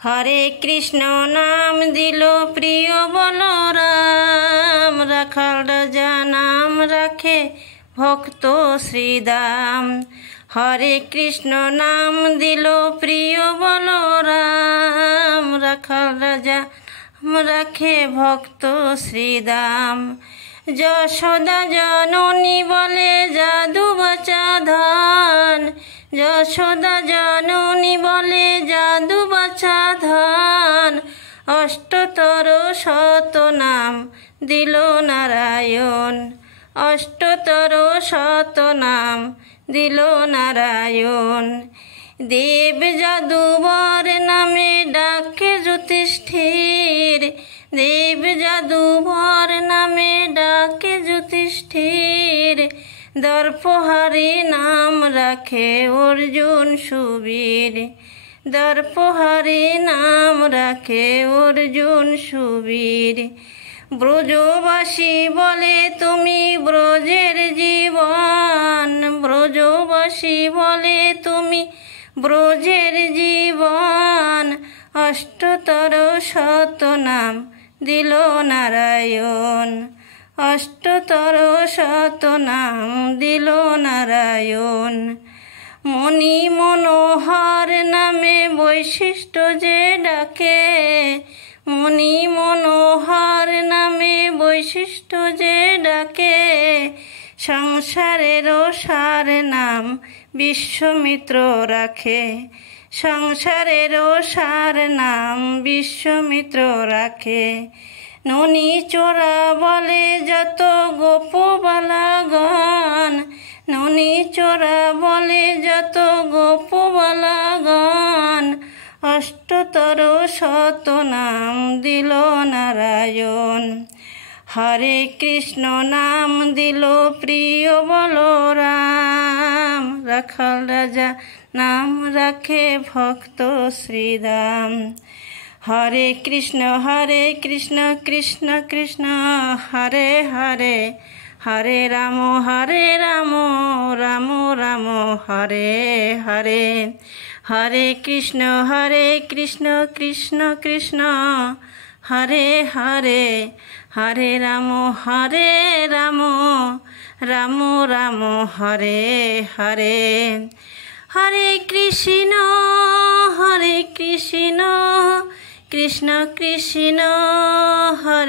হরে কৃষ্ণ নাম দিল প্রিয় বলরাম, রাখাল রাজা নাম রাখে ভক্ত শ্রীদাম। হরে কৃষ্ণ নাম দিল প্রিয় বলরাম, রাখাল রাজা নাম রাখে ভক্ত শ্রীদাম। যশোদা জননী বলে জাদু বাচা ধন, যশোদা জননী বলে জাদু বাচা ধন। অষ্টতর শত নাম দিল নারায়ণ, অষ্টতর শত নাম দিল নারায়ণ। দেব যাদুবর নামে ডাকে যুধিষ্ঠির, দেব যাদুবর নামে ডাকে যুধিষ্ঠির। দর্পহারি নাম রাখে অর্জুন সুবীর, দর্পহারি নাম রাখে অর্জুন সুবীর। ব্রজবাসী বলে তুমি ব্রজের জীবন, ব্রজবাসী বলে তুমি ব্রজের জীবন। অষ্টতর শত নাম দিল নারায়ণ, অষ্টতর শত নাম দিল নারায়ণ। মণি মনোহর নামে বৈশিষ্ট্য যে ডাকে, মণি মনোহর নামে বৈশিষ্ট্য যে ডাকে। সংসারের সার নাম বিশ্বমিত্র রাখে, সংসারের সার নাম বিশ্বমিত্র রাখে। ননী চোরা বলে যত গোপবালাগণ, ননী চোরা বলে যত গোপবালাগণ। অষ্টতর শত নাম দিল নারায়ণ। হরে কৃষ্ণ নাম দিল প্রিয় বলরাম, রাখাল রাজা নাম রাখে ভক্ত শ্রীদাম। হরে কৃষ্ণ কৃষ্ণ কৃষ্ণ হরে হরে, হরে রাম রাম রাম হরে হরে। হরে কৃষ্ণ কৃষ্ণ কৃষ্ণ হরে হরে, হরে রাম রাম রাম হরে হরে। হরে কৃষ্ণ কৃষ্ণ কৃষ্ণ হরে।